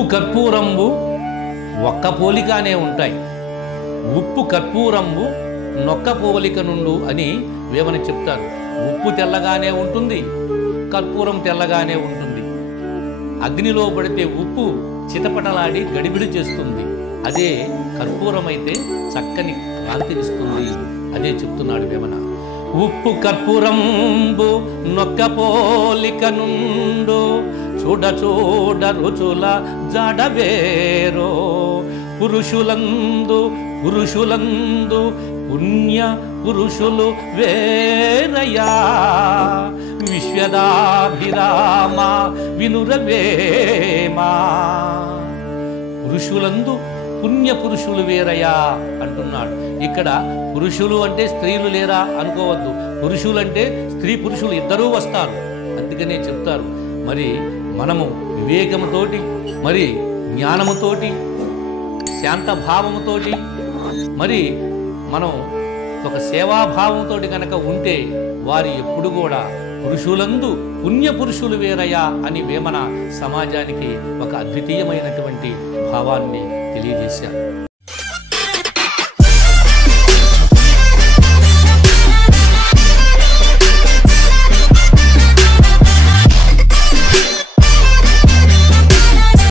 ఉప్పు కర్పూరంబు ఒక్క పోలికనే ఉంటాయి. ఉప్పు కర్పూరంబు నొక్క పోలిక నుండు అని వేమన చెప్తారు. ఉప్పు తెల్లగానే ఉంటుంది, కర్పూరం తెల్లగానే ఉంటుంది. అగ్నిలో పడితే ఉప్పు చితపటలాడి గడిబిడి చేస్తుంది, అదే కర్పూరం అయితే చక్కని కాంతినిస్తుంది. అదే చెప్తున్నాడు వేమన. ఉప్పు కర్పూరంబు నొక్క పోలిక నుండు చూడ చూడ రుచుల జడవేరో పురుషులందు పుణ్య పురుషులు వేరయా విశ్వదాభిరామ వినురవేమా. పురుషులందు పుణ్య పురుషులు వేరయా అంటున్నాడు. ఇక్కడ పురుషులు అంటే స్త్రీలు లేరా అనుకోవద్దు. పురుషులు అంటే స్త్రీ పురుషులు ఇద్దరూ వస్తారు. అందుకనే చెప్తారు, మరి మనము వివేకముతోటి, మరి జ్ఞానముతోటి, శాంతభావముతోటి, మరి మనం ఒక సేవాభావంతో కనుక ఉంటే వారి ఎప్పుడు కూడా పురుషులందు పుణ్య పురుషులు వేరయా అని వేమన సమాజానికి ఒక అద్వితీయమైనటువంటి భావాన్ని తెలియజేశారు.